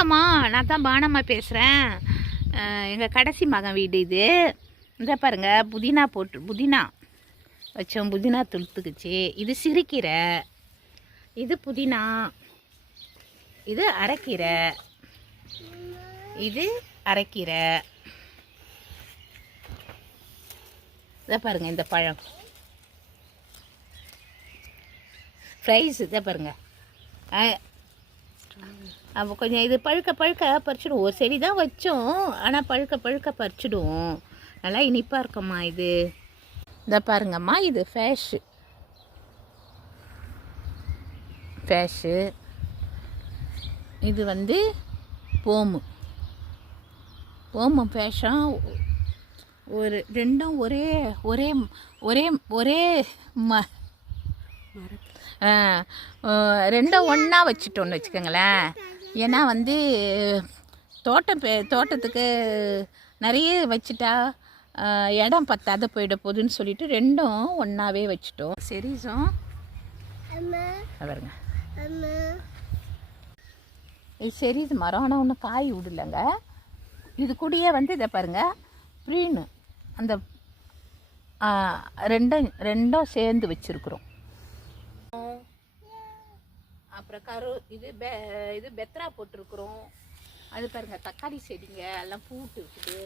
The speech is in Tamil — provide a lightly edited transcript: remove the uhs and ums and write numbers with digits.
வணக்கம்மா, நான் தான் பானம்மா பேசுகிறேன். எங்கள் கடைசி மகன் வீடு இது. இதை பாருங்கள், புதினா வச்சோம். புதினா துளுத்துக்குச்சு. இது சிறுக்கீரை, இது புதினா, இது அரைக்கீரை, இது அரைக்கீரை. இதை பாருங்கள், இந்த பழம் ஃப்ரைஸ். இதை பாருங்கள், அப்போ கொஞ்சம் இது பழுக்க பறிச்சிடுவோம். ஒரு செடி தான் வச்சோம், ஆனால் பழுக்க பறிச்சிடுவோம். நல்லா இனிப்பாக இருக்கும்மா இது. இதை பாருங்கம்மா, இது ஃபேஷு. இது வந்து போமும் ஃபேஷம். ஒரு ரெண்டும் ஒரே ஒரே ஒரே ஒரே ரெண்டும் ஒன்றா வச்சுட்டோன்னு வச்சுக்கோங்களேன். ஏன்னா வந்து தோட்டத்துக்கு நிறைய வச்சுட்டா இடம் பத்தாத போயிட போகுதுன்னு சொல்லிட்டு ரெண்டும் ஒன்றாவே வச்சுட்டோம். செரிஸும் பாருங்க, இது செரிஸ் மரம். ஆனால் ஒன்றும் காய் விடலைங்க. இது கூடயே வந்து இதை பாருங்கள், ப்ரீனு அந்த ரெண்டும் சேர்ந்து வச்சுருக்குறோம். அப்புறம் இது பெத்ரா போட்டிருக்குறோம். அது பாருங்க, தக்காளி செடிங்க எல்லாம் பூட்டு இருக்குது.